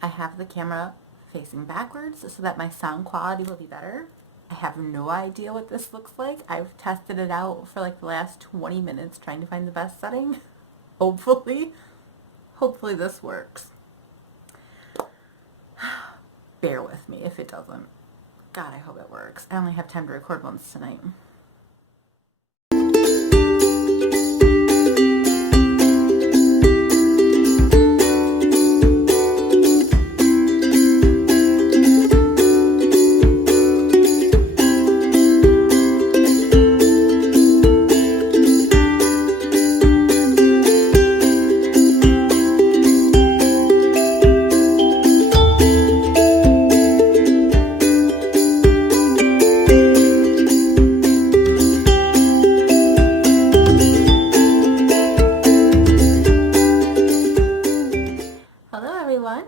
I have the camera facing backwards so that my sound quality will be better. I have no idea what this looks like. I've tested it out for like the last 20 minutes trying to find the best setting. Hopefully this works. Bear with me if it doesn't. God, I hope it works. I only have time to record once tonight.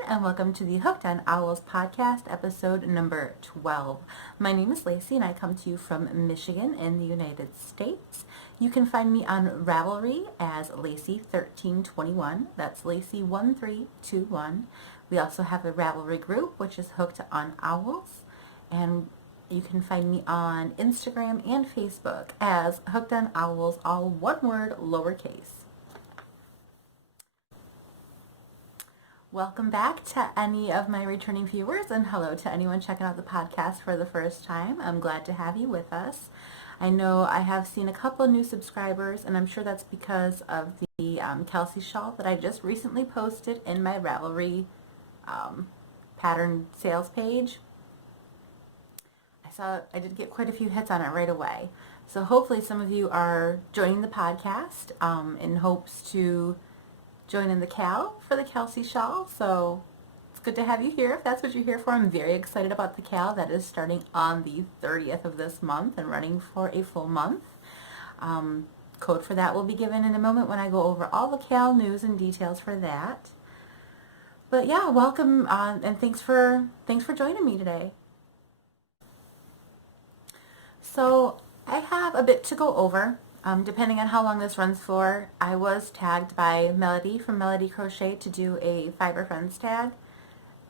And welcome to the Hooked on Owls podcast, episode number 12. My name is Lacey and I come to you from Michigan in the United States. You can find me on Ravelry as Lacey1321. That's Lacey1321. We also have a Ravelry group which is Hooked on Owls, and you can find me on Instagram and Facebook as Hooked on Owls, all one word, lowercase. Welcome back to any of my returning viewers, and hello to anyone checking out the podcast for the first time. I'm glad to have you with us. I know I have seen a couple of new subscribers, and I'm sure that's because of the Kelsie shawl that I just recently posted in my Ravelry pattern sales page. I did get quite a few hits on it right away. So hopefully some of you are joining the podcast in hopes to join in the cowl for the Kelsie shawl. So it's good to have you here if that's what you're here for. I'm very excited about the cowl that is starting on the 30th of this month and running for a full month. Code for that will be given in a moment when I go over all the cowl news and details for that. But yeah, welcome and thanks for joining me today. So I have a bit to go over. Depending on how long this runs for, I was tagged by Melody from MelodyCrochet to do a Fiber Friends tag.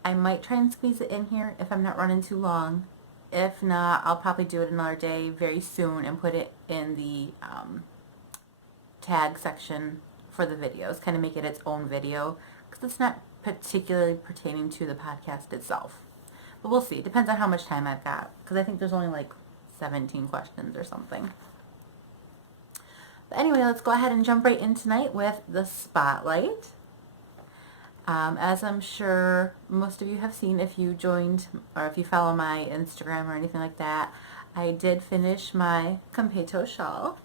I might try and squeeze it in here if I'm not running too long. If not, I'll probably do it another day very soon and put it in the tag section for the videos, kind of make it its own video, because it's not particularly pertaining to the podcast itself. But we'll see. It depends on how much time I've got, because I think there's only like 17 questions or something. But anyway, let's go ahead and jump right in tonight with the spotlight. As I'm sure most of you have seen if you joined or if you follow my Instagram or anything like that, I did finish my Konpeito shawl.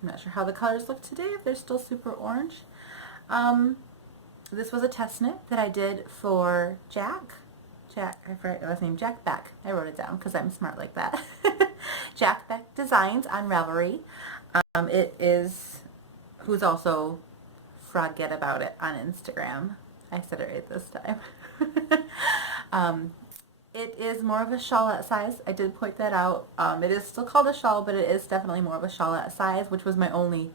I'm not sure how the colors look today, if they're still super orange. This was a test knit that I did for Jack, I forgot his name, Jack Beck. I wrote it down because I'm smart like that. Jack Beck Designs on Ravelry. It is, who's also Forget About It on Instagram. I said it right this time. It is more of a shawlette size. I did point that out. It is still called a shawl, but it is definitely more of a shawlette size, which was my only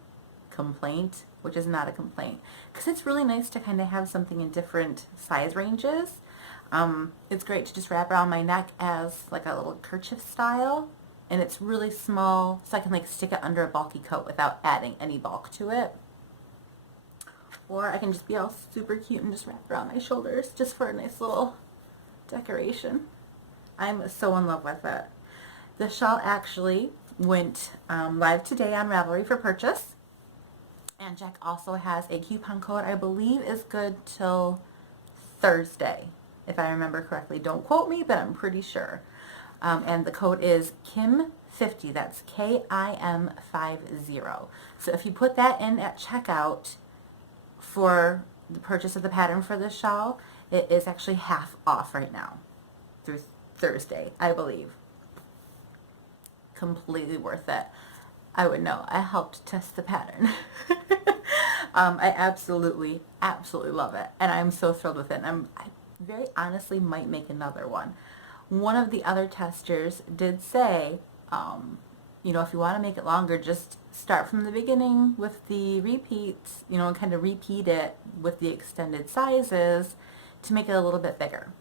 complaint, which is not a complaint, because it's really nice to kind of have something in different size ranges. It's great to just wrap around my neck as like a little kerchief style. And it's really small, so I can like stick it under a bulky coat without adding any bulk to it. Or I can just be all super cute and just wrap it around my shoulders just for a nice little decoration. I'm so in love with it. The shawl actually went live today on Ravelry for purchase. And Jack also has a coupon code I believe is good till Thursday, if I remember correctly. Don't quote me, but I'm pretty sure. And the code is KIM50, that's KIM50. So if you put that in at checkout for the purchase of the pattern for this shawl, it is actually half off right now through Thursday, I believe. Completely worth it. I would know. I helped test the pattern. I absolutely love it. And I'm so thrilled with it. And I very honestly might make another one. One of the other testers did say, you know, if you want to make it longer, just start from the beginning with the repeats, you know, and kind of repeat it with the extended sizes, to make it a little bit bigger.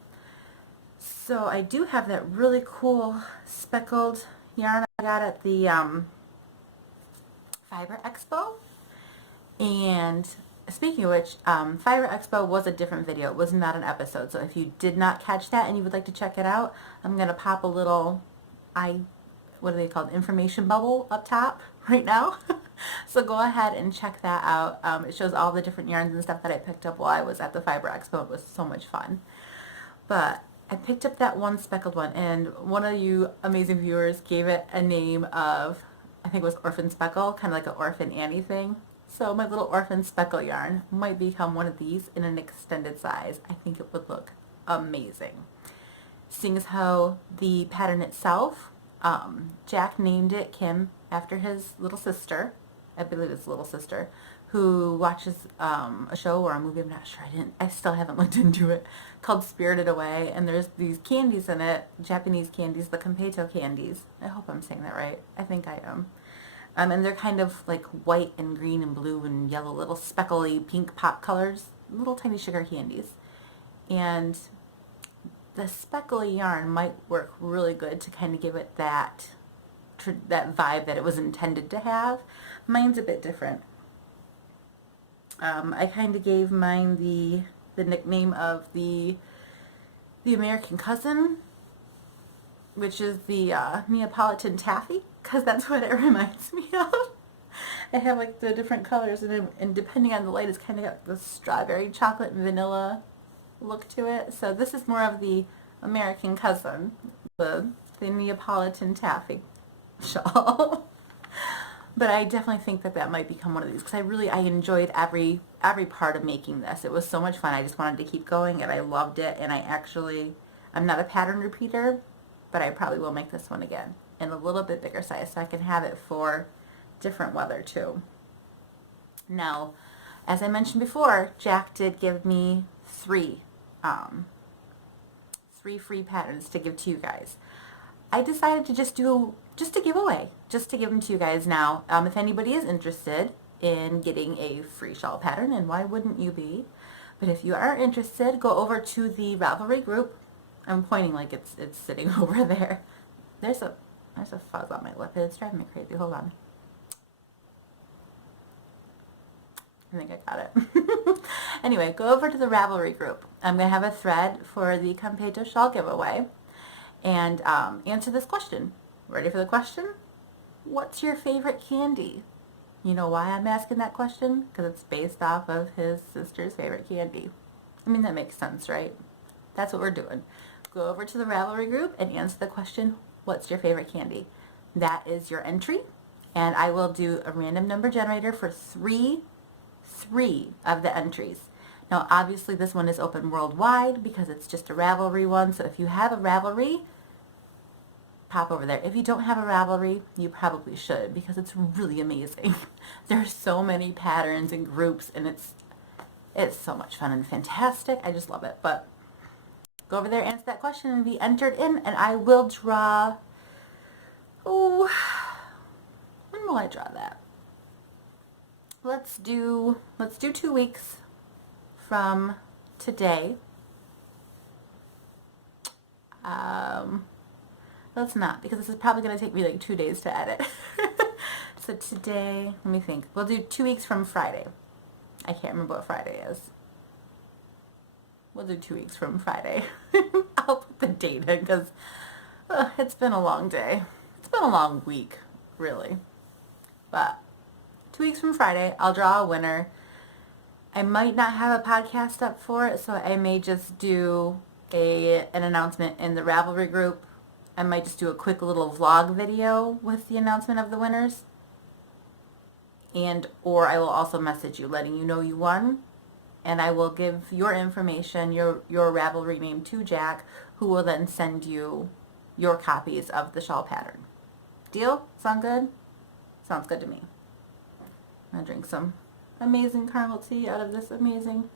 So I do have that really cool speckled yarn I got at the Fiber Expo. And speaking of which, Fiber Expo was a different video. It was not an episode. So if you did not catch that and you would like to check it out, I'm going to pop a little, what are they called, information bubble up top right now. So go ahead and check that out. It shows all the different yarns and stuff that I picked up while I was at the Fiber Expo. It was so much fun. But I picked up that one speckled one, and one of you amazing viewers gave it a name of, I think it was Orphan Speckle, kind of like an Orphan Annie thing. So my little Orphan Speckle yarn might become one of these in an extended size. I think it would look amazing. Seeing as how the pattern itself, Jack named it Kim after his little sister, I believe it's little sister, who watches a show or a movie, I'm not sure, I still haven't looked into it, called Spirited Away, and there's these candies in it, Japanese candies, the Konpeito candies. I hope I'm saying that right. I think I am. And they're kind of like white and green and blue and yellow, little speckly pink pop colors, little tiny sugar candies. And the speckly yarn might work really good to kind of give it that vibe that it was intended to have. Mine's a bit different. I kind of gave mine the nickname of the American cousin, which is the Neapolitan Taffy, because that's what it reminds me of. I have like the different colors, and depending on the light, it's kind of got the strawberry, chocolate, and vanilla look to it. So this is more of the American cousin, the Neapolitan Taffy shawl. But I definitely think that might become one of these, because I enjoyed every part of making this. It was so much fun. I just wanted to keep going, and I loved it. And I'm not a pattern repeater, but I probably will make this one again in a little bit bigger size, so I can have it for different weather too. Now, as I mentioned before, Jack did give me three free patterns to give to you guys. I decided to just a giveaway, just to give them to you guys now. If anybody is interested in getting a free shawl pattern, and why wouldn't you be? But if you are interested, go over to the Ravelry group. I'm pointing like it's sitting over there. There's a fuzz on my lip. It's driving me crazy. Hold on. I think I got it. Anyway, go over to the Ravelry group. I'm going to have a thread for the Konpeito shawl giveaway, and answer this question. Ready for the question? What's your favorite candy? You know why I'm asking that question? Because it's based off of his sister's favorite candy. I mean, that makes sense, right? That's what we're doing. Go over to the Ravelry group and answer the question, what's your favorite candy? That is your entry, and I will do a random number generator for three of the entries. Now, obviously, this one is open worldwide because it's just a Ravelry one, so if you have a Ravelry, pop over there. If you don't have a Ravelry, you probably should, because it's really amazing. There's so many patterns and groups, and it's so much fun and fantastic. I just love it. But go over there, answer that question, and be entered in, and I will draw, when will I draw that? Let's do 2 weeks from today. Let's not, because this is probably going to take me like 2 days to edit. So today, let me think. We'll do 2 weeks from Friday. I can't remember what Friday is. We'll do 2 weeks from Friday. I'll put the date in, because it's been a long day. It's been a long week, really. But 2 weeks from Friday, I'll draw a winner. I might not have a podcast up for it, so I may just do an announcement in the Ravelry group. I might just do a quick little vlog video with the announcement of the winners. Or I will also message you letting you know you won. And I will give your information, your Ravelry name to Jack, who will then send you your copies of the shawl pattern. Deal? Sound good? Sounds good to me. I'm going to drink some amazing caramel tea out of this amazing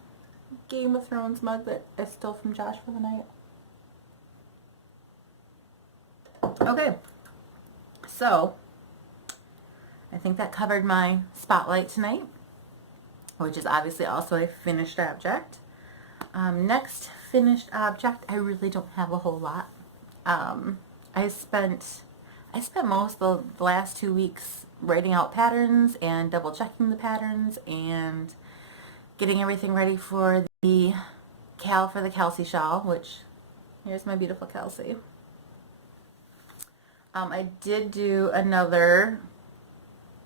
Game of Thrones mug that I stole from Josh for the night. Okay, so I think that covered my spotlight tonight, which is obviously also a finished object. Next finished object, I really don't have a whole lot. Um, I spent most of the last 2 weeks writing out patterns and double checking the patterns and getting everything ready for the cowl for the Kelsie shawl, which here's my beautiful Kelsie. I did do another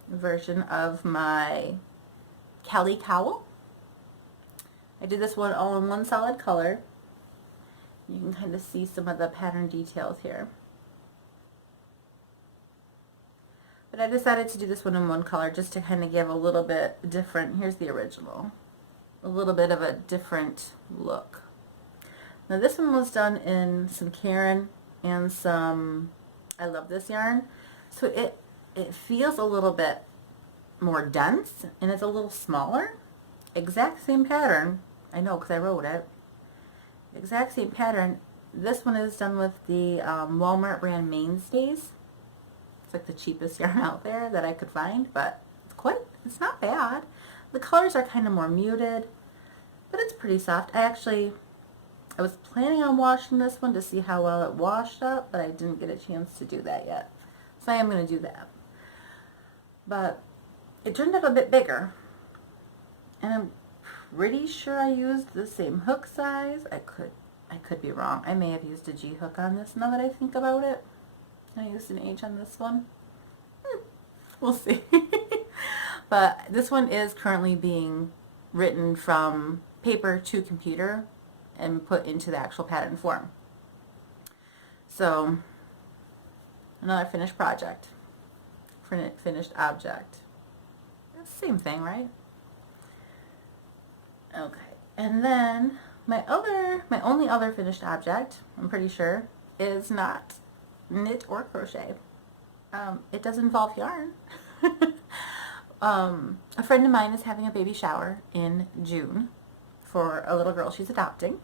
version of my Kelly cowl. I did this one all in one solid color. You can kind of see some of the pattern details here. But I decided to do this one in one color just to kind of give a little bit different, here's the original, a little bit of a different look. Now this one was done in some Karen and some I Love This yarn. So it feels a little bit more dense and it's a little smaller. Exact same pattern. I know because I wrote it. Exact same pattern. This one is done with the Walmart brand Mainstays. It's like the cheapest yarn out there that I could find, but it's not bad. The colors are kind of more muted, but it's pretty soft. I was planning on washing this one to see how well it washed up, but I didn't get a chance to do that yet. So I am going to do that. But it turned out a bit bigger. And I'm pretty sure I used the same hook size. I could be wrong. I may have used a G hook on this now that I think about it. I used an H on this one. We'll see. But this one is currently being written from paper to computer and put into the actual pattern form. So another finished project. Finished object. Same thing, right? Okay. And then my only other finished object, I'm pretty sure, is not knit or crochet. It does involve yarn. A friend of mine is having a baby shower in June for a little girl she's adopting,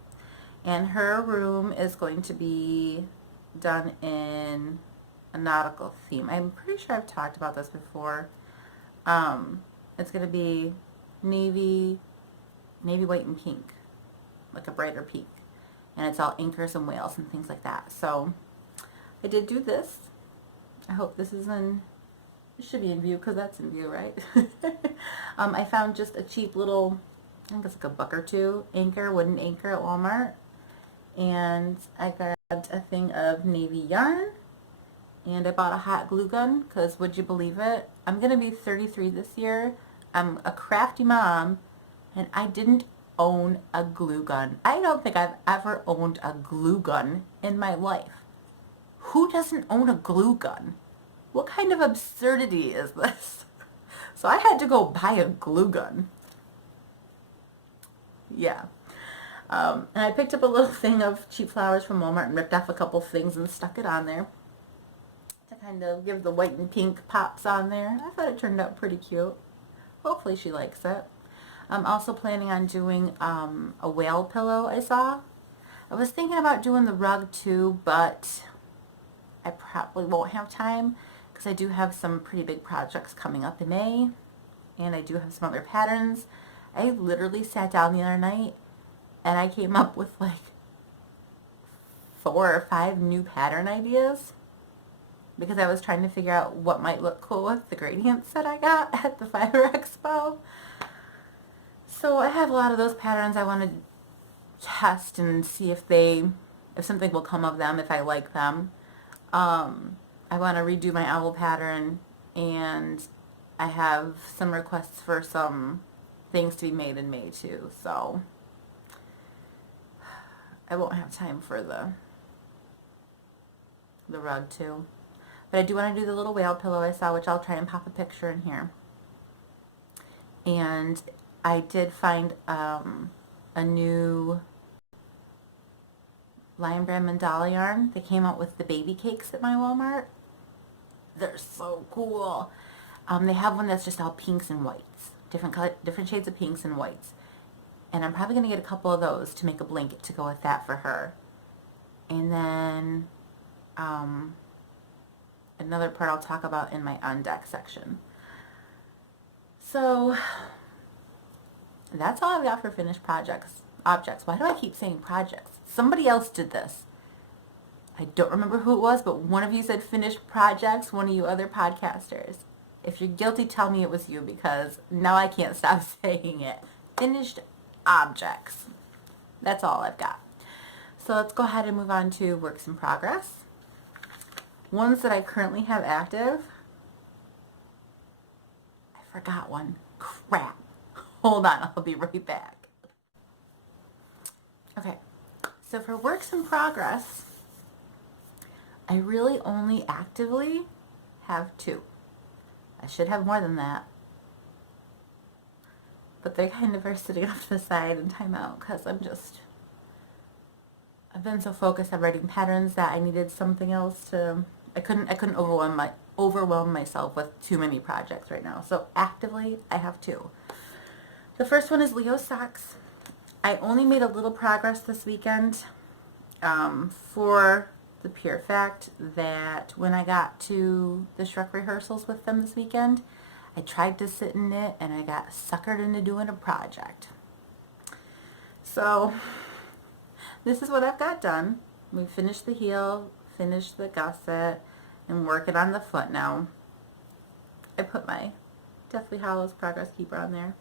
and her room is going to be done in a nautical theme. I'm pretty sure I've talked about this before. It's going to be navy, white, and pink, like a brighter pink, and it's all anchors and whales and things like that. So I did do this. I hope this is in, it should be in view because that's in view, right? I found just a cheap little, I think it's like a $1 or $2 wooden anchor at Walmart, and I grabbed a thing of navy yarn, and I bought a hot glue gun because, would you believe it, I'm going to be 33 this year. I'm a crafty mom, and I didn't own a glue gun. I don't think I've ever owned a glue gun in my life. Who doesn't own a glue gun? What kind of absurdity is this? So I had to go buy a glue gun. Yeah. And I picked up a little thing of cheap flowers from Walmart and ripped off a couple things and stuck it on there to kind of give the white and pink pops on there. I thought it turned out pretty cute. Hopefully she likes it. I'm also planning on doing a whale pillow I saw. I was thinking about doing the rug too, but I probably won't have time because I do have some pretty big projects coming up in May, and I do have some other patterns. I literally sat down the other night and I came up with like 4 or 5 new pattern ideas because I was trying to figure out what might look cool with the gradients that I got at the Fiber Expo. So I have a lot of those patterns I want to test and see if something will come of them, if I like them. I want to redo my owl pattern, and I have some requests for some things to be made in May too, so I won't have time for the rug too. But I do want to do the little whale pillow I saw, which I'll try and pop a picture in here. And I did find a new Lion Brand mandala yarn. They came out with the baby cakes at my Walmart. They're so cool. They have one that's just all pinks and whites, different shades of pinks and whites. And I'm probably going to get a couple of those to make a blanket to go with that for her. And then another part I'll talk about in my on deck section. So that's all I've got for finished projects. objects. Why do I keep saying projects? Somebody else did this. I don't remember who it was, but one of you said finished projects, one of you other podcasters. If you're guilty, tell me it was you, because now I can't stop saying it. Finished objects. That's all I've got. So let's go ahead and move on to works in progress. Ones that I currently have active. I forgot one. Crap. Hold on, I'll be right back. Okay, so for works in progress, I really only actively have 2. I should have more than that. But they kind of are sitting off to the side in timeout because I've been so focused on writing patterns that I needed something else to, I couldn't overwhelm myself with too many projects right now. So actively, I have 2. The first one is Leo socks. I only made a little progress this weekend for the pure fact that when I got to the Shrek rehearsals with them this weekend, I tried to sit in it and I got suckered into doing a project. So this is what I've got done. We finished the heel, finished the gusset, and working on the foot now. I put my Deathly Hallows progress keeper on there.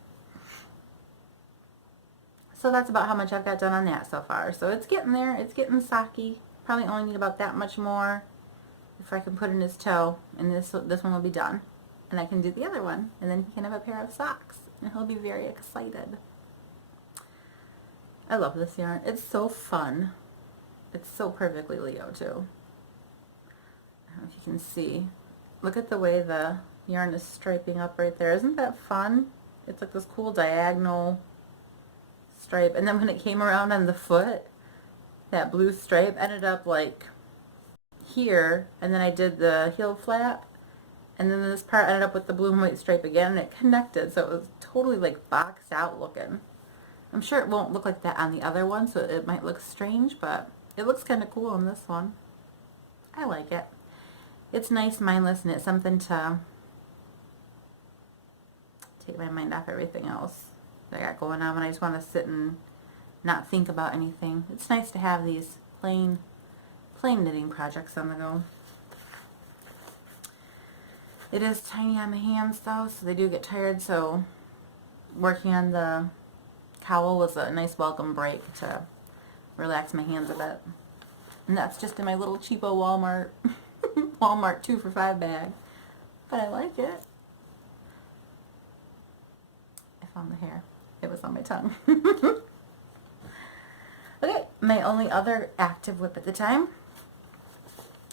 So that's about how much I've got done on that so far. So it's getting there. It's getting socky. Probably only need about that much more if I can put in his toe, and this one will be done. And I can do the other one, and then he can have a pair of socks, and he'll be very excited. I love this yarn. It's so fun. It's so perfectly Leo too. I don't know if you can see. Look at the way the yarn is striping up right there. Isn't that fun? It's like this cool diagonal stripe, and then when it came around on the foot, that blue stripe ended up like here, and then I did the heel flap, and then this part ended up with the blue and white stripe again, and it connected, so it was totally like boxed out looking. I'm sure it won't look like that on the other one, so it might look strange, but it looks kind of cool on this one. I like it. It's nice, mindless, and it's something to take my mind off everything else that I got going on when I just want to sit and not think about anything. It's nice to have these plain knitting projects on the go. It is tiny on my hands though, so they do get tired, so working on the cowl was a nice welcome break to relax my hands a bit. And that's just in my little cheapo Walmart 2 for $5 bag. But I like it. I found the hair. It was on my tongue. Okay, my only other active whip at the time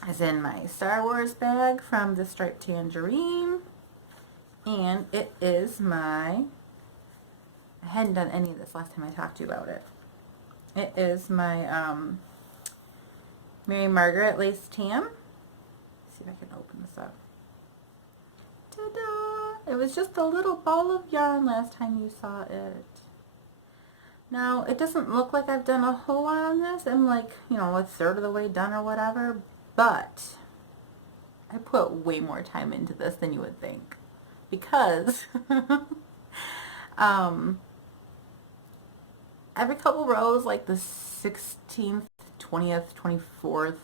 is in my Star Wars bag from the Striped Tangerine. And it is my, I hadn't done any of this last time I talked to you about it. It is my Mary Margaret lace tam. Let's see if I can open this up. Ta-da! It was just a little ball of yarn last time you saw it. Now, it doesn't look like I've done a whole lot on this. I'm like, you know, a third of the way done or whatever, but I put way more time into this than you would think. Because every couple rows, like the 16th, 20th, 24th,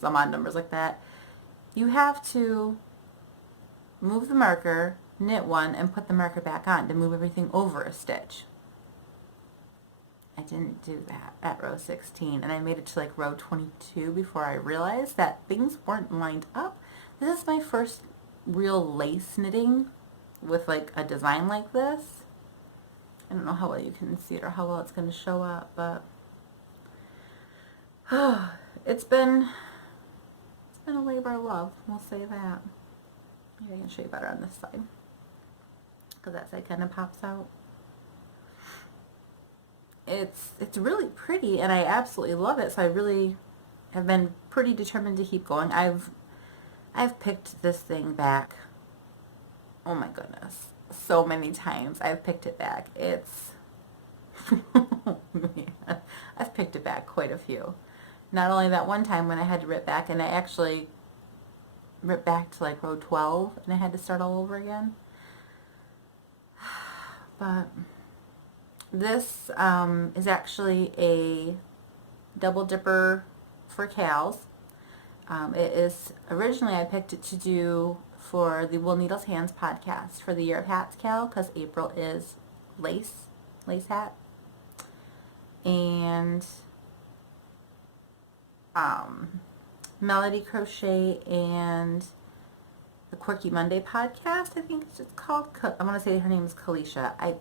some odd numbers like that, you have to move the marker, knit one, and put the marker back on to move everything over a stitch. I didn't do that at row 16, and I made it to like row 22 before I realized that things weren't lined up. This is my first real lace knitting with like a design like this. I don't know how well you can see it or how well it's going to show up, but it's been a labor of love, we'll say that. Maybe I can show you better on this side, because that side kind of pops out. It's really pretty, and I absolutely love it, so I really have been pretty determined to keep going. I've picked this thing back, oh my goodness, so many times I've picked it back. It's man, I've picked it back quite a few. Not only that one time when I had to rip back, and I actually ripped back to like row 12 and I had to start all over again, but This is actually a double dipper for cowls. It is originally I picked it to do for the Wool Needles Hands podcast for the Year of Hats cowl because April is lace hat, and Melody Crochet and the Quirky Monday podcast, I think it's just called. I want to say her name is Kalisha. I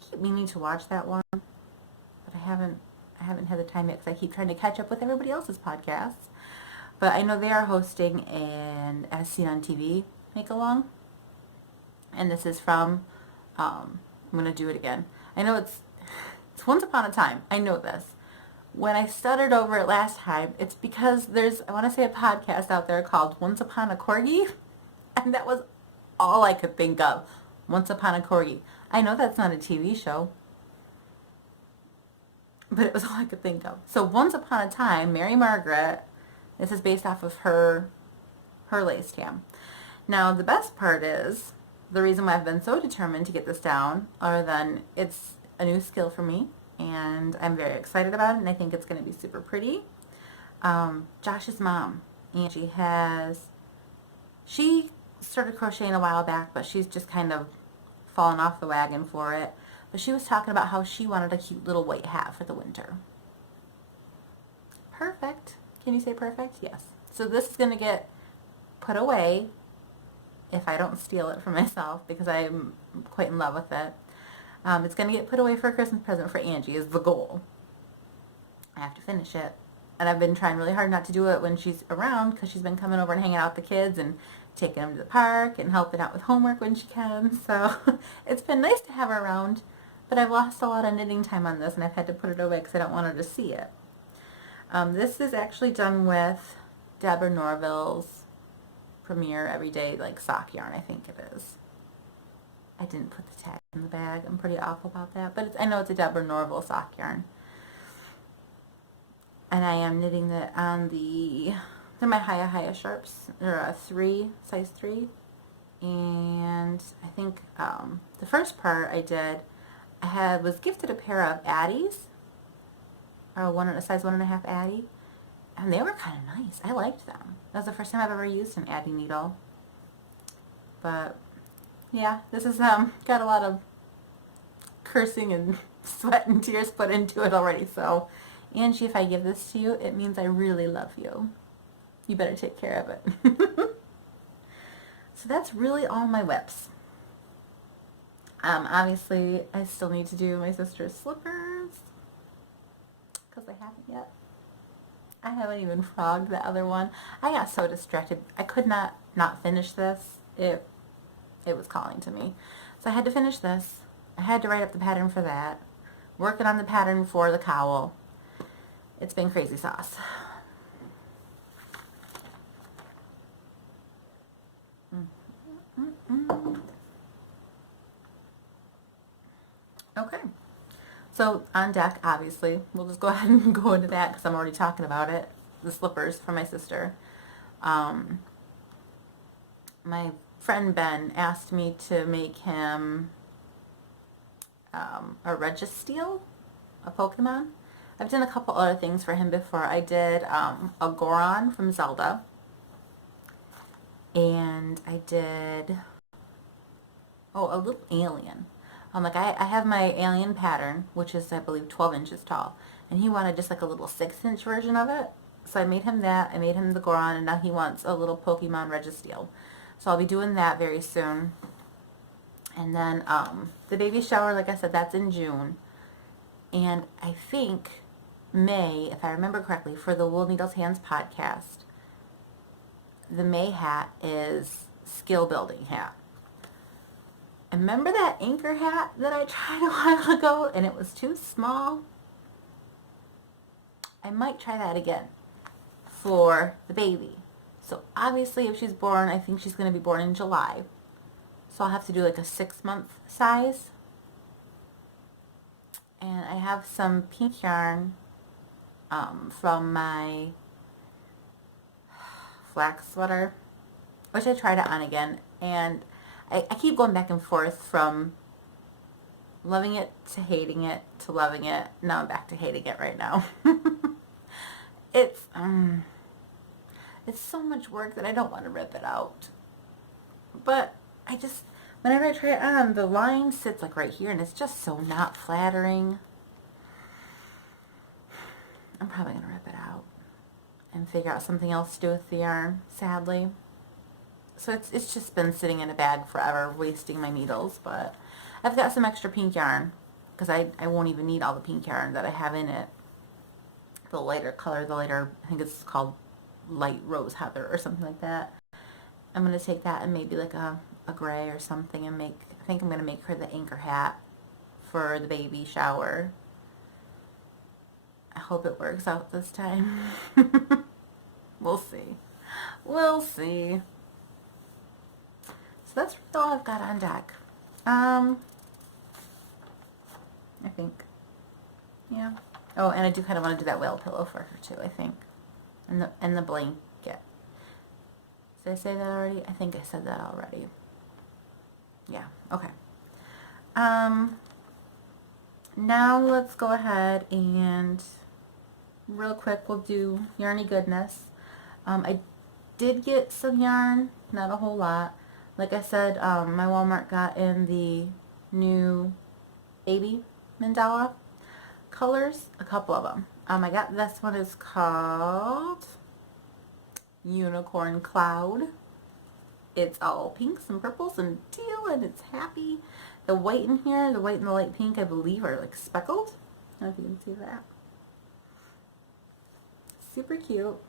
keep meaning to watch that one, but I haven't had the time yet because I keep trying to catch up with everybody else's podcasts. But I know they are hosting an As Seen on TV make-along. And this is from, I'm going to do it again. I know it's Once Upon a Time. I know this. When I stuttered over it last time, it's because there's, I want to say, a podcast out there called Once Upon a Corgi. And that was all I could think of. Once Upon a Corgi. I know that's not a TV show, but it was all I could think of. So Once Upon a Time, Mary Margaret, this is based off of her lace cam. Now the best part is, the reason why I've been so determined to get this down, other than it's a new skill for me, and I'm very excited about it, and I think it's going to be super pretty. Josh's mom, Angie, she started crocheting a while back, but she's just kind of fallen off the wagon for it. But she was talking about how she wanted a cute little white hat for the winter. Perfect. Can you say perfect? Yes. So this is going to get put away if I don't steal it for myself, because I'm quite in love with it. It's going to get put away for a Christmas present for Angie is the goal. I have to finish it. And I've been trying really hard not to do it when she's around, because she's been coming over and hanging out with the kids and taking them to the park and helping out with homework when she can. So it's been nice to have her around, but I've lost a lot of knitting time on this, and I've had to put it away because I don't want her to see it. This is actually done with Deborah Norville's Premier Everyday sock yarn, I think it is. I didn't put the tag in the bag. I'm pretty awful about that, but I know it's a Deborah Norville sock yarn. And I am knitting that on they're my Hiya Sharps. They're a size 3. And I think the first part I was gifted a pair of Addies, or a size 1.5 Addie, and they were kind of nice. I liked them. That was the first time I've ever used an Addie needle. But yeah, this has got a lot of cursing and sweat and tears put into it already. So Angie, if I give this to you, it means I really love you. You better take care of it. So that's really all my whips. Obviously, I still need to do my sister's slippers, because I haven't yet. I haven't even frogged the other one. I got so distracted. I could not finish this. It was calling to me. So I had to finish this. I had to write up the pattern for that. Working on the pattern for the cowl. It's been crazy sauce. Okay. So on deck, obviously, we'll just go ahead and go into that because I'm already talking about it. The slippers for my sister. My friend Ben asked me to make him a Registeel, a Pokemon. I've done a couple other things for him before. I did a Goron from Zelda. And I did, a little alien. I have my alien pattern, which is, I believe, 12 inches tall. And he wanted just a little 6-inch version of it. So I made him that. I made him the Goron, and now he wants a little Pokemon Registeel. So I'll be doing that very soon. And then the baby shower, like I said, that's in June. And I think May, if I remember correctly, for the Wool Needles Hands podcast, the May hat is skill building hat. And remember that anchor hat that I tried a while ago and it was too small? I might try that again for the baby. So obviously if she's born, I think she's going to be born in July. So I'll have to do a 6-month size. And I have some pink yarn from my flax sweater, which I tried it on again, and I keep going back and forth from loving it to hating it to loving it. Now I'm back to hating it right now. It's it's so much work that I don't want to rip it out. But I just, whenever I try it on, the line sits like right here and it's just so not flattering. I'm probably going to rip it out and figure out something else to do with the yarn, sadly. So it's just been sitting in a bag forever, wasting my needles, but I've got some extra pink yarn, because I won't even need all the pink yarn that I have in it. The lighter color, I think it's called light rose heather or something like that. I'm going to take that and maybe like a gray or something and make, I think I'm going to make her the anchor hat for the baby shower. I hope it works out this time. We'll see. We'll see. So that's really all I've got on deck. I think. Yeah. Oh, and I do kind of want to do that whale pillow for her too, I think. And the blanket. Did I say that already? I think I said that already. Yeah, okay. Now let's go ahead and real quick we'll do yarny goodness. I did get some yarn, not a whole lot. Like I said, my Walmart got in the new baby mandala colors, a couple of them. I got this one, is called Unicorn Cloud. It's all pinks and purples and teal, and it's happy. The white in here, the white and the light pink, I believe, are like speckled. I don't know if you can see that. Super cute.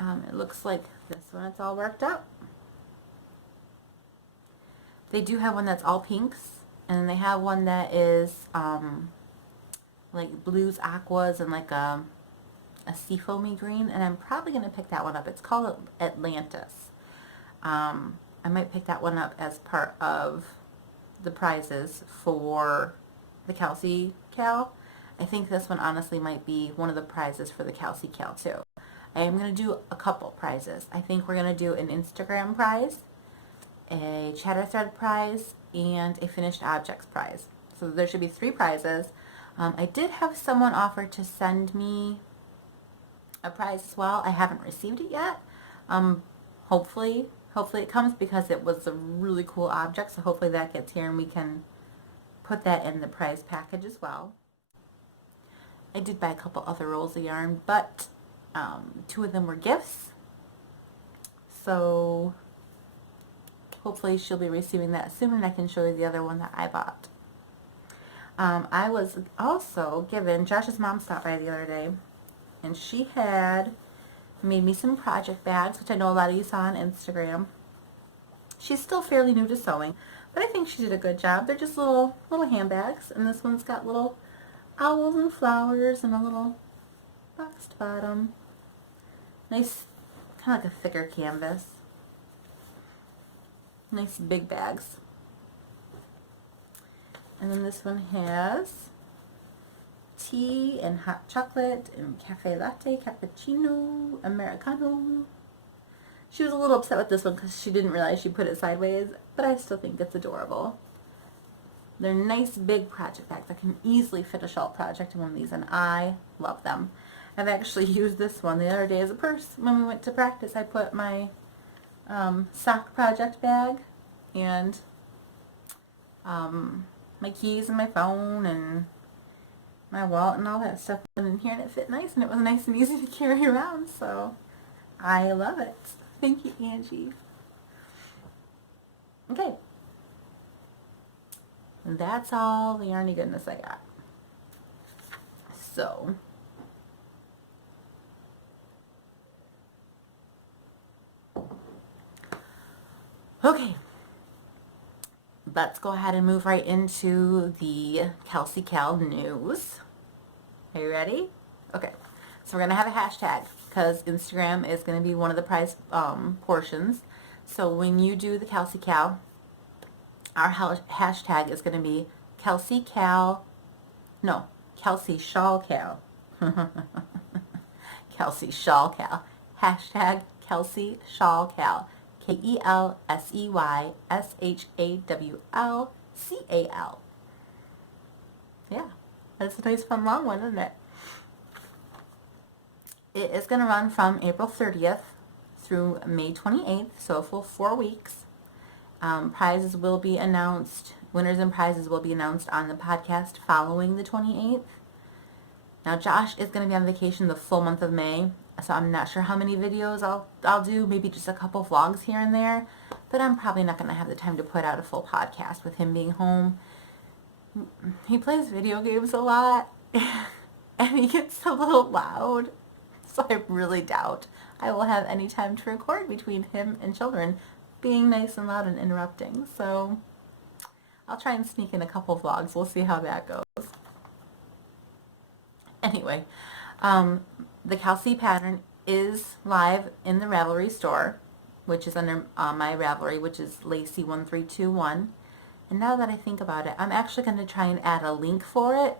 It looks like this one. It's all worked up. They do have one that's all pinks, and then they have one that is like blues, aquas, and like a seafoamy green, and I'm probably going to pick that one up. It's called Atlantis. I might pick that one up as part of the prizes for the Kelsie cowl. I think this one honestly might be one of the prizes for the Kelsie cowl too. I am going to do a couple prizes. I think we're going to do an Instagram prize, a chatter thread prize, and a finished objects prize. So there should be 3 prizes. I did have someone offer to send me a prize as well. I haven't received it yet. Hopefully it comes, because it was a really cool object, so hopefully that gets here and we can put that in the prize package as well. I did buy a couple other rolls of yarn, but 2 of them were gifts, so hopefully she'll be receiving that soon and I can show you the other one that I bought. I was also given, Josh's mom stopped by the other day, and she had made me some project bags, which I know a lot of you saw on Instagram. She's still fairly new to sewing, but I think she did a good job. They're just little handbags, and this one's got little owls and flowers and a little boxed bottom. Nice, kind of like a thicker canvas. Nice big bags. And then this one has tea and hot chocolate and cafe latte, cappuccino, Americano. She was a little upset with this one because she didn't realize she put it sideways, but I still think it's adorable. They're nice big project bags. I can easily fit a shawl project in one of these, and I love them. I've actually used this one the other day as a purse. When we went to practice, I put my sock project bag and my keys and my phone and my wallet and all that stuff in here, and it fit nice, and it was nice and easy to carry around, so I love it. Thank you, Angie. Okay. And that's all the yarny goodness I got. So, okay. Let's go ahead and move right into the Kelsie cowl news. Are you ready? Okay. So we're going to have a hashtag, because Instagram is going to be one of the prize portions. So when you do the Kelsie cowl, our hashtag is going to be Kelsie Shawl cowl. Kelsie Shawl cowl. Hashtag Kelsie Shawl cowl. KELSEYSHAWL CAL. Yeah, that's a nice fun long one, isn't it? It is going to run from April 30th through May 28th, so a full 4 weeks. Prizes will be announced, winners and prizes will be announced on the podcast following the 28th. Now Josh is going to be on vacation the full month of May, so I'm not sure how many videos I'll do, maybe just a couple vlogs here and there, but I'm probably not going to have the time to put out a full podcast with him being home. He plays video games a lot, and he gets a little loud, so I really doubt I will have any time to record between him and children being nice and loud and interrupting. So I'll try and sneak in a couple vlogs. We'll see how that goes. Anyway, the Kelsie pattern is live in the Ravelry store, which is under my Ravelry, which is Lacey 1321. And now that I think about it, I'm actually going to try and add a link for it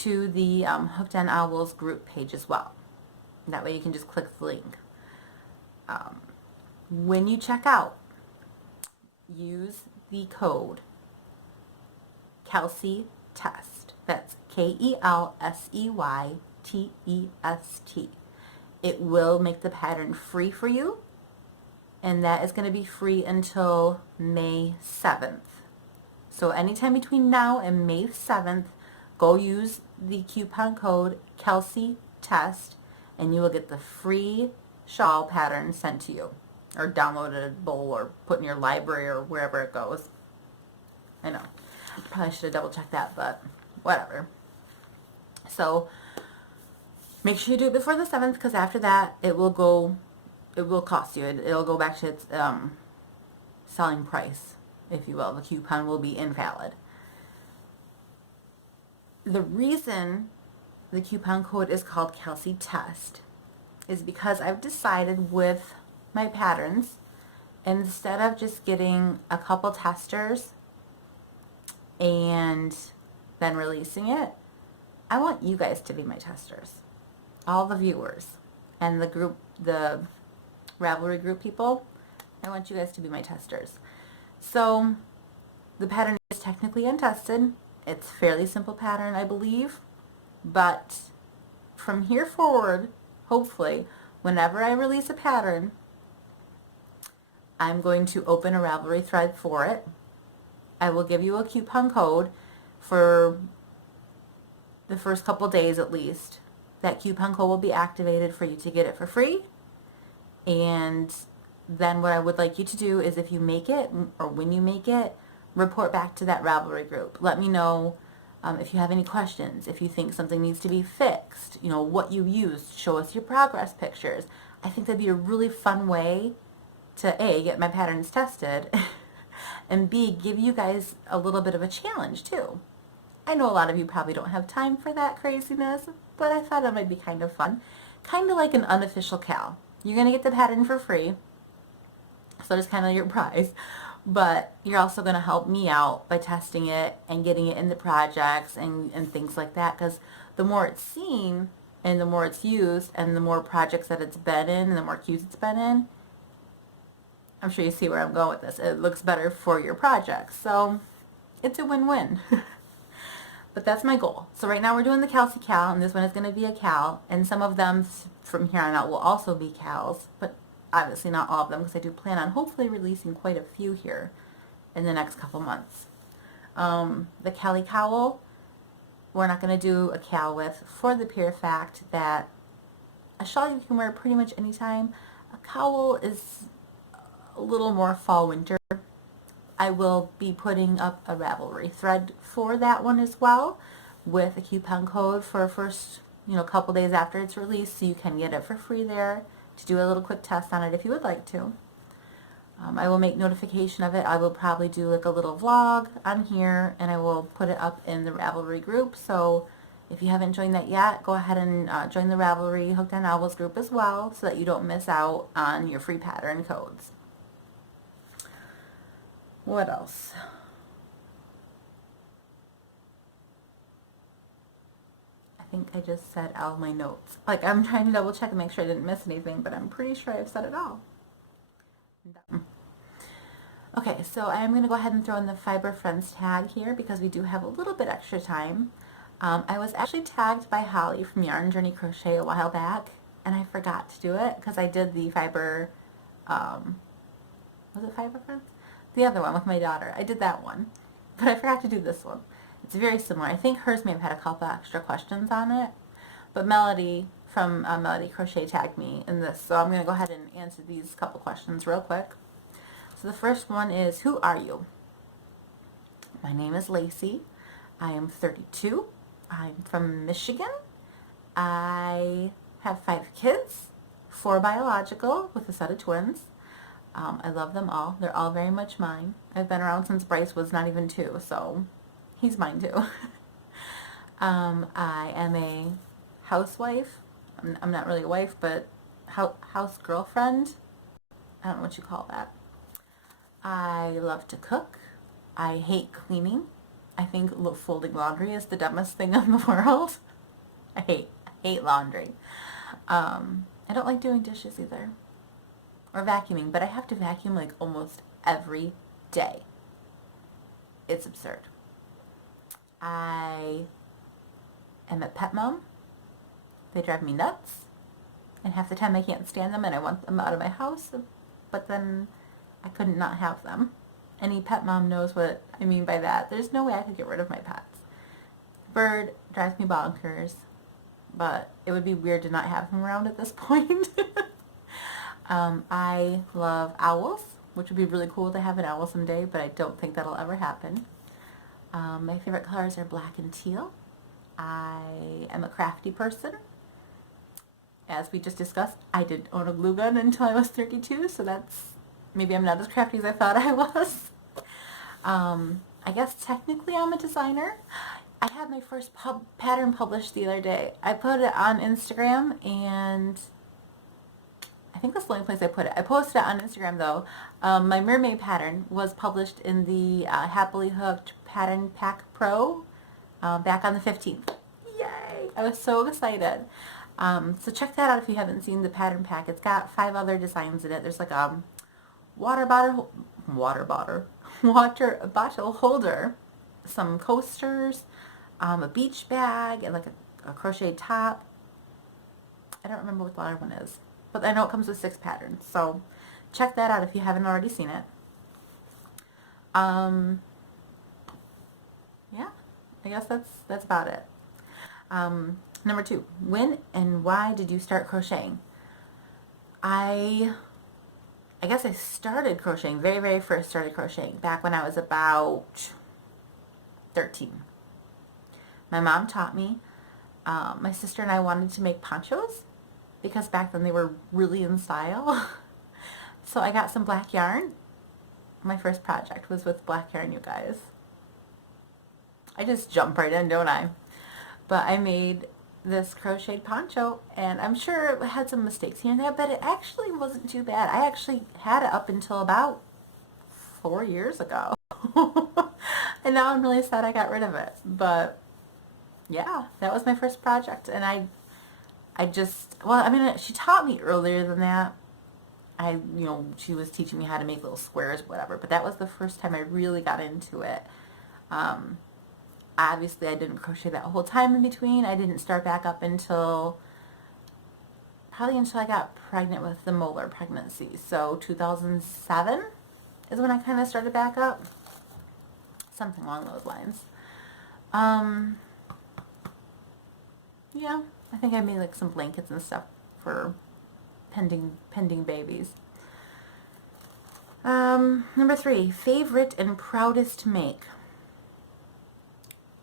to the Hooked on Owls group page as well. That way you can just click the link. When you check out, use the code Kelsie Test. That's KELSEYTEST. It will make the pattern free for you, and that is going to be free until May 7th. So anytime between now and May 7th, go use the coupon code Kelsie Test, and you will get the free shawl pattern sent to you, or downloadable, or put in your library, or wherever it goes. I know, probably should have double checked that, but whatever. So make sure you do it before the 7th, because after that it will cost you. It'll go back to its selling price, if you will. The coupon will be invalid. The reason the coupon code is called Kelsie Test is because I've decided with my patterns, instead of just getting a couple testers and then releasing it, I want you guys to be my testers. All the viewers and the group, the Ravelry group people, I want you guys to be my testers. So the pattern is technically untested. It's a fairly simple pattern, I believe, but from here forward, hopefully, whenever I release a pattern, I'm going to open a Ravelry thread for it. I will give you a coupon code for the first couple days at least. That coupon code will be activated for you to get it for free. And then what I would like you to do is, if you make it, or when you make it, report back to that Ravelry group. Let me know if you have any questions, if you think something needs to be fixed, you know, what you used. Show us your progress pictures. I think that'd be a really fun way to A, get my patterns tested, and B, give you guys a little bit of a challenge too. I know a lot of you probably don't have time for that craziness, but I thought it might be kind of fun. Kind of like an unofficial cowl. You're going to get the pattern for free, so it's kind of your prize, but you're also going to help me out by testing it and getting it into projects and things like that, because the more it's seen and the more it's used and the more projects that it's been in and the more cues it's been in, I'm sure you see where I'm going with this. It looks better for your projects, so it's a win-win. But that's my goal. So right now we're doing the Kelsie cowl, and this one is going to be a cowl, and some of them from here on out will also be cowls, but obviously not all of them, because I do plan on hopefully releasing quite a few here in the next couple months. The Kelly cowl, we're not going to do a cowl with, for the pure fact that a shawl you can wear pretty much anytime. A cowl is a little more fall winter. I will be putting up a Ravelry thread for that one as well, with a coupon code for first, couple days after it's released, so you can get it for free there to do a little quick test on it if you would like to. I will make notification of it. I will probably do like a little vlog on here, and I will put it up in the Ravelry group. So if you haven't joined that yet, go ahead and join the Ravelry Hooked on Owls group as well, so that you don't miss out on your free pattern codes. What else? I think I just said all my notes. Like, I'm trying to double check and make sure I didn't miss anything, but I'm pretty sure I've said it all. Okay, so I'm going to go ahead and throw in the Fiber Friends tag here, because we do have a little bit extra time. I was actually tagged by Holly from Yarn Journey Crochet a while back, and I forgot to do it because I did the fiber, was it Fiber Friends? The other one with my daughter. I did that one, but I forgot to do this one. It's very similar. I think hers may have had a couple extra questions on it, but Melody from Melody Crochet tagged me in this, so I'm going to go ahead and answer these couple questions real quick. So the first one is, who are you? My name is Lacey. I am 32. I'm from Michigan. I have 5 kids, 4 biological with a set of twins. I love them all. They're all very much mine. I've been around since Bryce was not even 2, so he's mine too. I am a housewife. I'm not really a wife, but house girlfriend. I don't know what you call that. I love to cook. I hate cleaning. I think folding laundry is the dumbest thing in the world. I hate laundry. I don't like doing dishes either. Or vacuuming, but I have to vacuum like almost every day. It's absurd. I am a pet mom. They drive me nuts. And half the time I can't stand them and I want them out of my house. But then I couldn't not have them. Any pet mom knows what I mean by that. There's no way I could get rid of my pets. Bird drives me bonkers. But it would be weird to not have him around at this point. I love owls, which would be really cool to have an owl someday, but I don't think that'll ever happen. My favorite colors are black and teal. I am a crafty person. As we just discussed, I didn't own a glue gun until I was 32, so maybe I'm not as crafty as I thought I was. I guess technically I'm a designer. I had my first pattern published the other day. I put it on Instagram, and I think that's the only place I put it. I posted it on Instagram though. My mermaid pattern was published in the Happily Hooked Pattern Pack Pro back on the 15th. Yay! I was so excited. So check that out if you haven't seen the pattern pack. It's got 5 other designs in it. There's like a water bottle holder, some coasters, a beach bag, and like a crochet top. I don't remember what the other one is, but I know it comes with 6 patterns. So check that out if you haven't already seen it. Yeah, I guess that's about it. Number 2, when and why did you start crocheting? I guess I started crocheting, very first started crocheting back when I was about 13. My mom taught me. My sister and I wanted to make ponchos because back then they were really in style. So I got some black yarn. My first project was with black yarn, you guys. I just jump right in, don't I? But I made this crocheted poncho, and I'm sure it had some mistakes here and there, but it actually wasn't too bad. I actually had it up until about 4 years ago. And now I'm really sad I got rid of it. But yeah, that was my first project, and I just, well, I mean, she taught me earlier than that. She was teaching me how to make little squares, whatever, but that was the first time I really got into it. Obviously, I didn't crochet that whole time in between. I didn't start back up probably until I got pregnant with the molar pregnancy. So 2007 is when I kind of started back up. Something along those lines. Yeah, I think I made like some blankets and stuff for pending babies. Number 3, favorite and proudest make.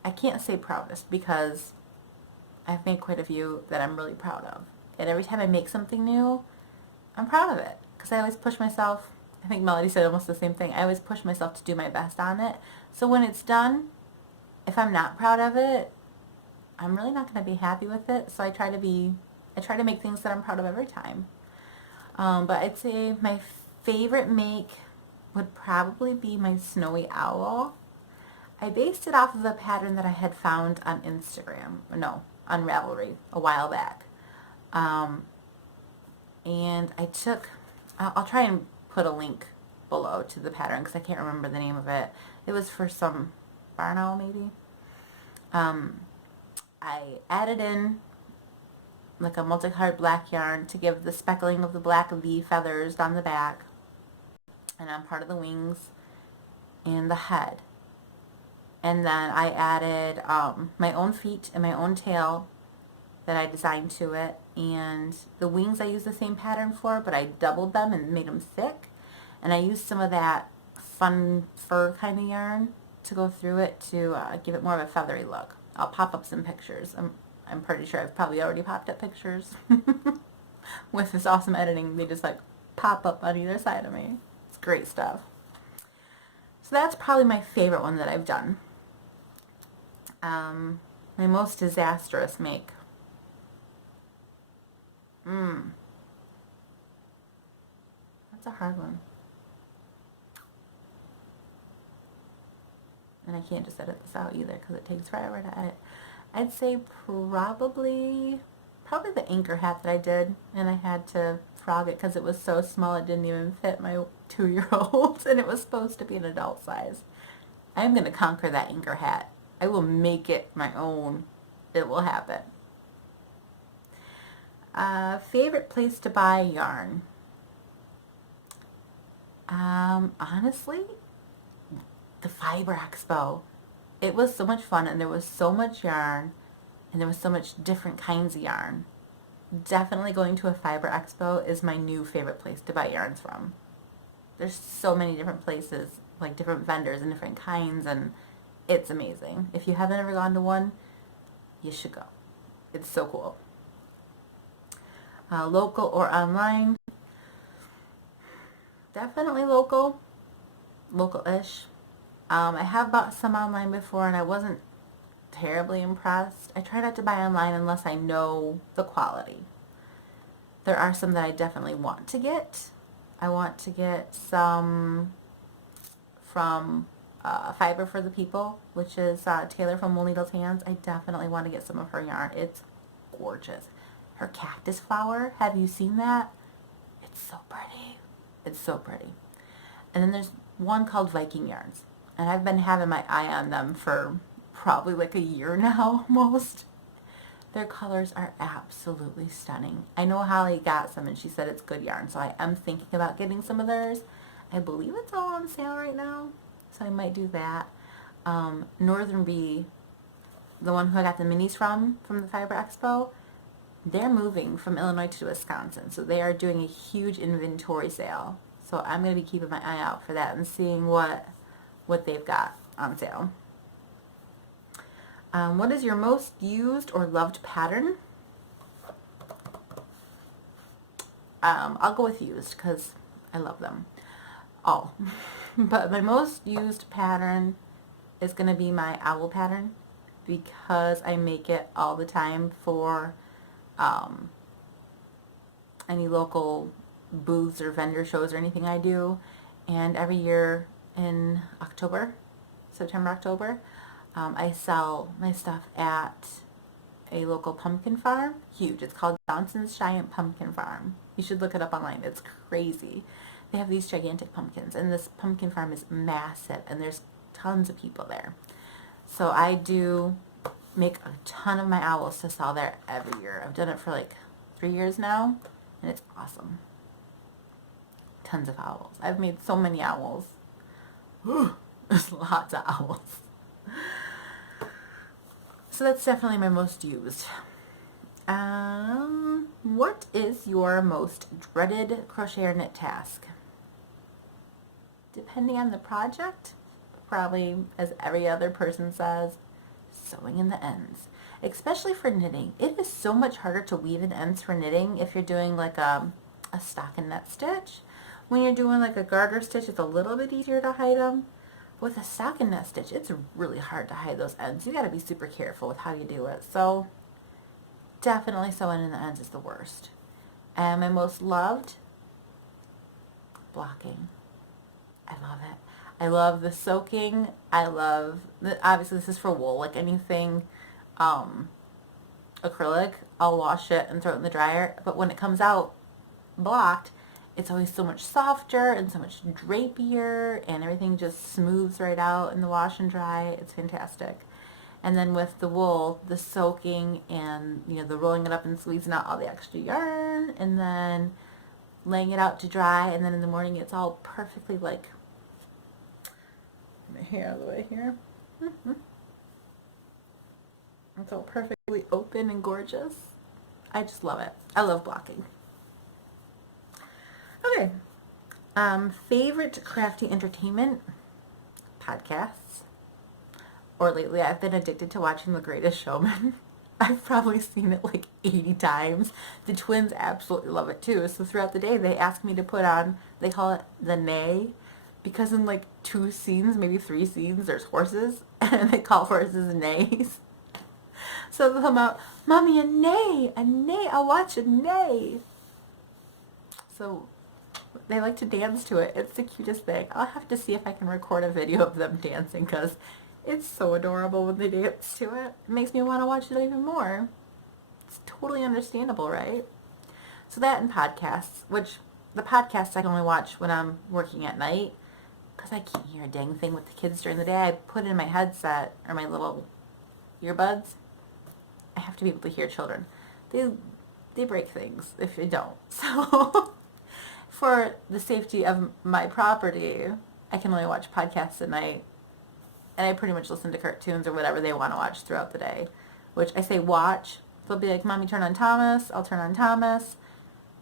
I can't say proudest because I've made quite a few that I'm really proud of. And every time I make something new, I'm proud of it. Because I always push myself. I think Melody said almost the same thing. I always push myself to do my best on it. So when it's done, if I'm not proud of it, I'm really not going to be happy with it. So I try to make things that I'm proud of every time. But I'd say my favorite make would probably be my snowy owl. I based it off of a pattern that I had found on on Ravelry a while back. And I'll try and put a link below to the pattern because I can't remember the name of it. It was for some barn owl maybe. I added in like a multicolored black yarn to give the speckling of the black V feathers on the back and on part of the wings and the head. And then I added my own feet and my own tail that I designed to it. And the wings I used the same pattern for, but I doubled them and made them thick. And I used some of that fun fur kind of yarn to go through it to give it more of a feathery look. I'll pop up some pictures. I'm pretty sure I've probably already popped up pictures. With this awesome editing, they just like pop up on either side of me. It's great stuff. So that's probably my favorite one that I've done. My most disastrous make. That's a hard one. And I can't just edit this out either because it takes forever to edit. I'd say probably the anchor hat that I did, and I had to frog it because it was so small it didn't even fit my 2-year-old, and it was supposed to be an adult size. I'm going to conquer that anchor hat. I will make it my own. It will happen. Favorite place to buy yarn? Honestly, the Fiber Expo. It was so much fun, and there was so much yarn, and there was so much different kinds of yarn. Definitely going to a Fiber Expo is my new favorite place to buy yarns from. There's so many different places, like different vendors and different kinds, and it's amazing. If you haven't ever gone to one, you should go. It's so cool. Local or online? Definitely local. Local-ish. I have bought some online before and I wasn't terribly impressed. I try not to buy online unless I know the quality. There are some that I definitely want to get. I want to get some from Fiber for the People, which is Taylor from Wool Needles Hands. I definitely want to get some of her yarn. It's gorgeous. Her cactus flower, have you seen that? It's so pretty. It's so pretty. And then there's one called Viking Yarns. And I've been having my eye on them for probably like a year now almost. Their colors are absolutely stunning. I know Holly got some and she said it's good yarn, so I am thinking about getting some of theirs. I believe it's all on sale right now, so I might do that. Northern Bee, the one who I got the minis from the Fiber Expo, they're moving from Illinois to Wisconsin, so they are doing a huge inventory sale. So I'm going to be keeping my eye out for that and seeing what they've got on sale. What is your most used or loved pattern? I'll go with used because I love them all. But my most used pattern is going to be my owl pattern because I make it all the time for any local booths or vendor shows or anything I do. And every year in September, October, I sell my stuff at a local pumpkin farm. Huge. It's called Johnson's Giant Pumpkin Farm. You should look it up online. It's crazy. They have these gigantic pumpkins, and this pumpkin farm is massive, and there's tons of people there. So I do make a ton of my owls to sell there every year. I've done it for like 3 years now, and it's awesome. Tons of owls. I've made so many owls. There's lots of owls. So that's definitely my most used. What is your most dreaded crochet or knit task? Depending on the project, probably as every other person says, sewing in the ends. Especially for knitting. It is so much harder to weave in ends for knitting if you're doing like a stockinette stitch. When you're doing like a garter stitch, it's a little bit easier to hide them. With a stockinette stitch, it's really hard to hide those ends. You got to be super careful with how you do it. So definitely sewing in the ends is the worst. And my most loved, blocking. I love it. I love the soaking. I love, obviously this is for wool, like anything acrylic, I'll wash it and throw it in the dryer. But when it comes out blocked, it's always so much softer and so much drapier, and everything just smooths right out in the wash and dry. It's fantastic. And then with the wool, the soaking and, you know, the rolling it up and squeezing out all the extra yarn, and then laying it out to dry, and then in the morning it's all perfectly like, my hair out of the way here. It's all perfectly open and gorgeous. I just love it. I love blocking. Okay. Favorite crafty entertainment podcasts. Or lately I've been addicted to watching The Greatest Showman. I've probably seen it like 80 times. The twins absolutely love it too. So throughout the day they ask me to put on, they call it the neigh, because in like 2 scenes, maybe 3 scenes, there's horses, and they call horses neighs. So they'll come out, Mommy, a neigh, I'll watch a neigh. So they like to dance to it. It's the cutest thing. I'll have to see if I can record a video of them dancing, because it's so adorable when they dance to it. It makes me want to watch it even more. It's totally understandable, right? So that and podcasts, which the podcasts I can only watch when I'm working at night, because I can't hear a dang thing with the kids during the day. I put in my headset or my little earbuds. I have to be able to hear children. They break things if you don't. So for the safety of my property, I can only watch podcasts at night. And I pretty much listen to cartoons or whatever they want to watch throughout the day. Which I say watch. They'll be like, Mommy, turn on Thomas. I'll turn on Thomas.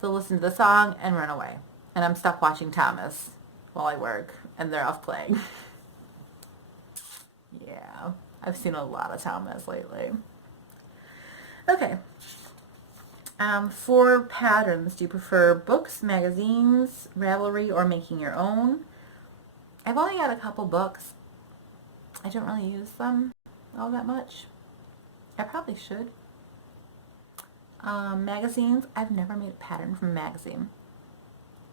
They'll listen to the song and run away. And I'm stuck watching Thomas while I work. And they're off playing. Yeah. I've seen a lot of Thomas lately. Okay. For patterns, do you prefer books, magazines, Ravelry, or making your own? I've only got a couple books. I don't really use them all that much. I probably should. Magazines, I've never made a pattern from a magazine.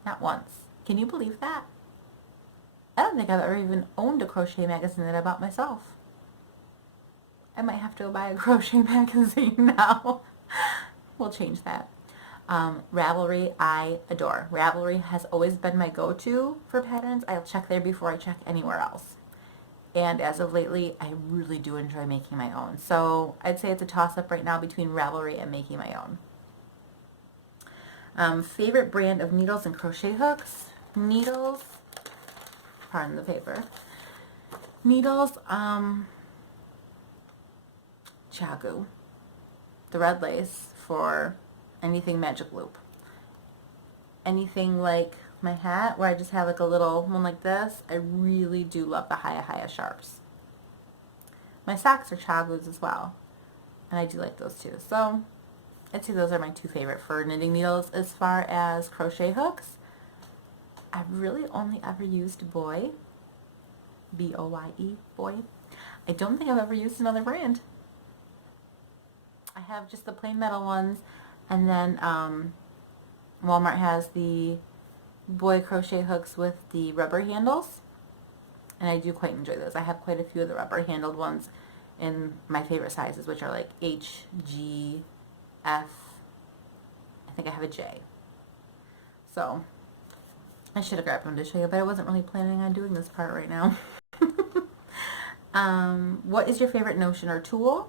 Not once. Can you believe that? I don't think I've ever even owned a crochet magazine that I bought myself. I might have to go buy a crochet magazine now. We'll change that. Ravelry, I adore. Ravelry has always been my go-to for patterns. I'll check there before I check anywhere else. And as of lately, I really do enjoy making my own. So I'd say it's a toss-up right now between Ravelry and making my own. Favorite brand of needles and crochet hooks? Needles, pardon the paper. Needles, H.O.O. The red lace for anything magic loop. Anything like my hat, where I just have like a little one like this, I really do love the Hiya Sharps. My socks are H.O.O.s as well, and I do like those too. So I'd say those are my 2 favorite for knitting needles. As far as crochet hooks, I've really only ever used Boy, B-O-Y-E, Boy. I don't think I've ever used another brand. I have just the plain metal ones, and then Walmart has the Boy crochet hooks with the rubber handles, and I do quite enjoy those. I have quite a few of the rubber handled ones in my favorite sizes, which are like H, G, F. I think I have a J. So I should have grabbed one to show you, but I wasn't really planning on doing this part right now. What is your favorite notion or tool?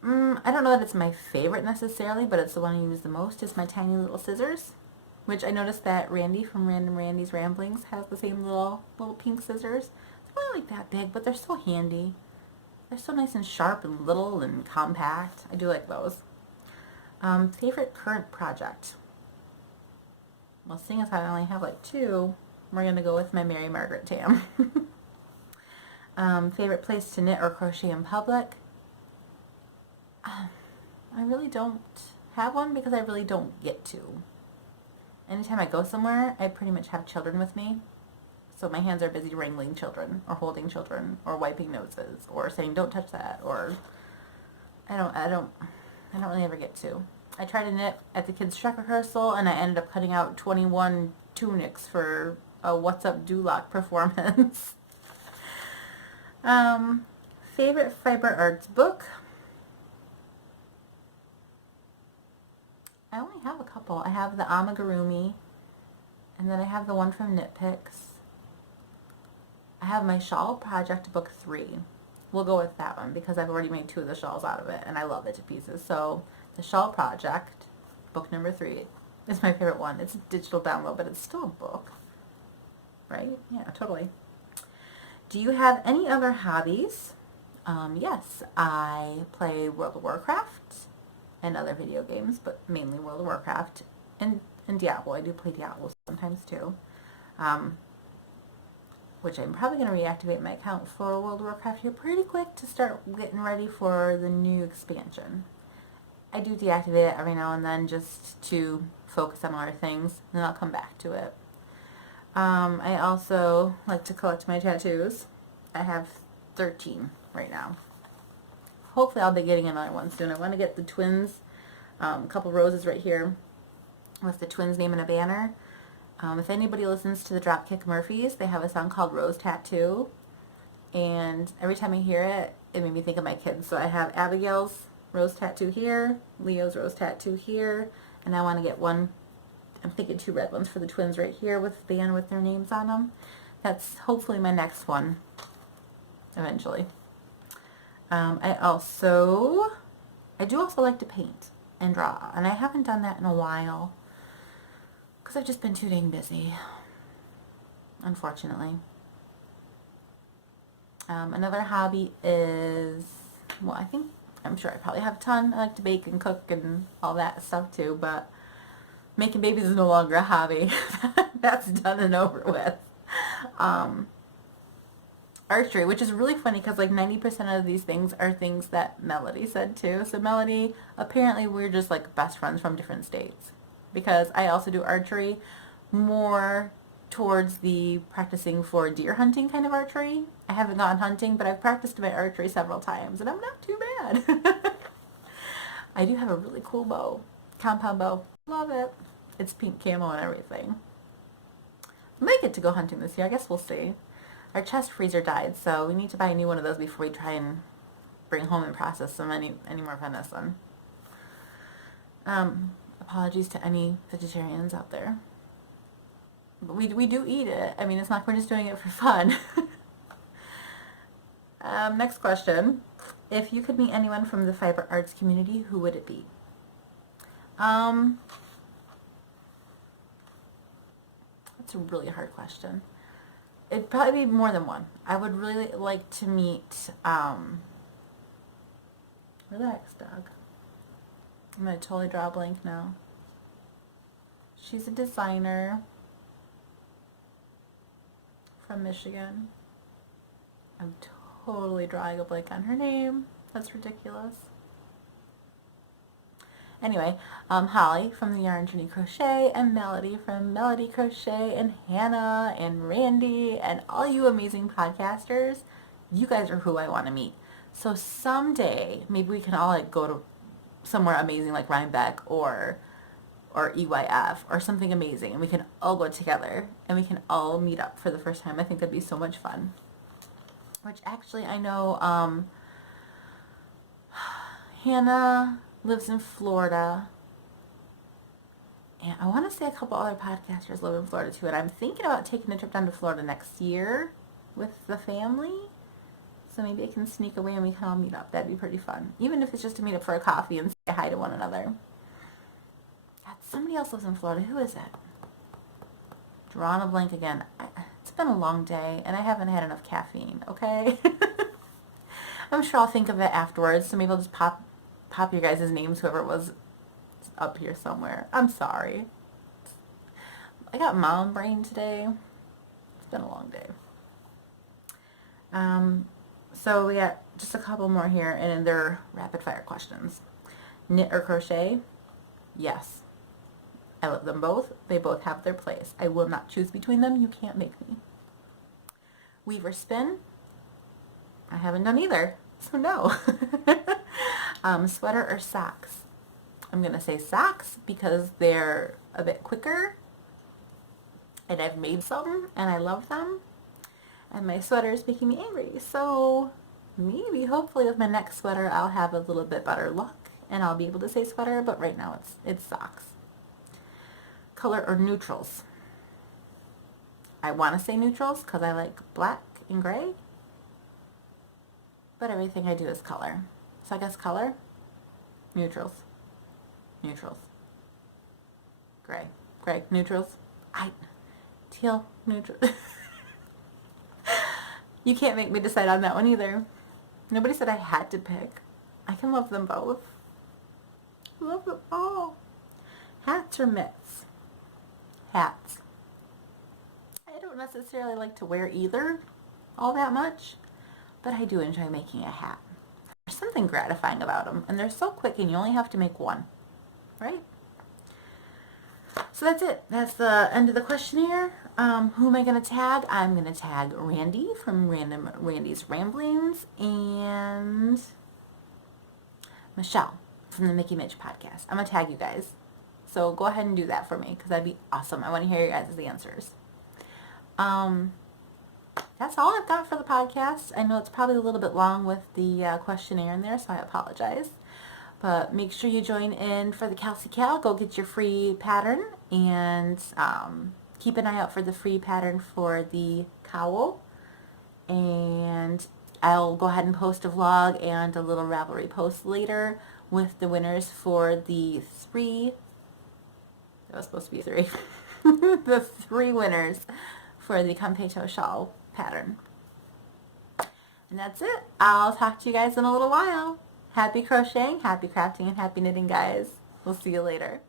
I don't know that it's my favorite necessarily, but it's the one I use the most. Is my tiny little scissors, which I noticed that Randi from Random Randy's Ramblings has the same little pink scissors. They're not like that big, but they're so handy. They're so nice and sharp and little and compact. I do like those. Favorite current project? Well, seeing as I only have like 2, we're going to go with my Mary Margaret Tam. Favorite place to knit or crochet in public? I really don't have one because I really don't get to. Anytime I go somewhere, I pretty much have children with me. So my hands are busy wrangling children or holding children or wiping noses or saying don't touch that, or I don't really ever get to. I tried to knit at the kids' Shrek rehearsal, and I ended up cutting out 21 tunics for a What's Up Duloc performance. Favorite fiber arts book? I only have a couple. I have the Amigurumi, and then I have the one from Knit Picks. I have my Shawl project book 3. We'll go with that one because I've already made 2 of the shawls out of it and I love it to pieces. So the Shawl project book number 3 is my favorite one. It's a digital download, but it's still a book, right? Yeah, totally. Do you have any other hobbies? Yes, I play World of Warcraft and other video games, but mainly World of Warcraft and Diablo. I do play Diablo sometimes too, which I'm probably going to reactivate my account for World of Warcraft here pretty quick to start getting ready for the new expansion. I do deactivate it every now and then just to focus on other things, and then I'll come back to it. I also like to collect my tattoos. I have 13 right now. Hopefully I'll be getting another one soon. I want to get the twins, a couple roses right here with the twins' name in a banner. If anybody listens to the Dropkick Murphys, they have a song called Rose Tattoo, and every time I hear it, it made me think of my kids. So I have Abigail's rose tattoo here, Leo's rose tattoo here, and I want to get one, I'm thinking 2 red ones for the twins right here with a band with their names on them. That's hopefully my next one eventually. I do also like to paint and draw, and I haven't done that in a while because I've just been too dang busy, unfortunately. Another hobby is, well, I'm sure I probably have a ton. I like to bake and cook and all that stuff too, but making babies is no longer a hobby. That's done and over with. Archery, which is really funny because like 90% of these things are things that Melody said too. So Melody, apparently we're just like best friends from different states, because I also do archery, more towards the practicing for deer hunting kind of archery. I haven't gone hunting, but I've practiced my archery several times and I'm not too bad. I do have a really cool bow, compound bow. Love it. It's pink camo and everything. I might get to go hunting this year. I guess we'll see. Our chest freezer died, so we need to buy a new one of those before we try and bring home and process some any more venison. Apologies to any vegetarians out there. But we do eat it. I mean, it's not, we're just doing it for fun. Next question. If you could meet anyone from the fiber arts community, who would it be? That's a really hard question. It'd probably be more than one. I would really like to meet, relax, dog. I'm going to totally draw a blank now. She's a designer from Michigan. I'm totally drawing a blank on her name. That's ridiculous. Anyway, Holly from the Yarn Journey Crochet, and Melody from MelodyCrochet, and Hannah and Randi and all you amazing podcasters, you guys are who I want to meet. So someday maybe we can all like go to somewhere amazing like Rhinebeck or EYF or something amazing, and we can all go together and we can all meet up for the first time. I think that'd be so much fun. Which actually I know Hannah lives in Florida, and I want to say a couple other podcasters live in Florida too, and I'm thinking about taking a trip down to Florida next year with the family, so maybe I can sneak away and we can all meet up. That'd be pretty fun, even if it's just to meet up for a coffee and say hi to one another. God, somebody else lives in Florida. Who is it? Drawing a blank again. It's been a long day and I haven't had enough caffeine, okay? I'm sure I'll think of it afterwards, so maybe I'll just pop your guys' names, whoever it was, up here somewhere. I'm sorry. I got mom brain today. It's been a long day. So we got just a couple more here, and they're rapid fire questions. Knit or crochet? Yes. I love them both. They both have their place. I will not choose between them. You can't make me. Weave or spin? I haven't done either, so no. Sweater or socks? I'm going to say socks because they're a bit quicker, and I've made some and I love them, and my sweater is making me angry, so maybe hopefully with my next sweater I'll have a little bit better luck and I'll be able to say sweater, but right now it's socks. Color or neutrals? I want to say neutrals because I like black and gray. But everything I do is color. So I guess color, neutrals, neutrals, gray, gray, neutrals, teal, neutral. You can't make me decide on that one either. Nobody said I had to pick. I can love them both. Love them all. Hats or mitts? Hats. I don't necessarily like to wear either all that much, but I do enjoy making a hat. There's something gratifying about them, and they're so quick and you only have to make one, right? So that's it. That's the end of the questionnaire. Who am I going to tag? I'm going to tag Randi from Randi's Ramblings and Michelle from the MickyMidge podcast. I'm going to tag you guys. So go ahead and do that for me because that'd be awesome. I want to hear your guys' answers. That's all I've got for the podcast. I know it's probably a little bit long with the questionnaire in there, so I apologize. But make sure you join in for the Kelsie Cal. Go get your free pattern and keep an eye out for the free pattern for the cowl. And I'll go ahead and post a vlog and a little Ravelry post later with the winners for the three. That was supposed to be three. The three winners for the Konpeito shawl pattern. And that's it. I'll talk to you guys in a little while. Happy crocheting, happy crafting, and happy knitting, guys. We'll see you later.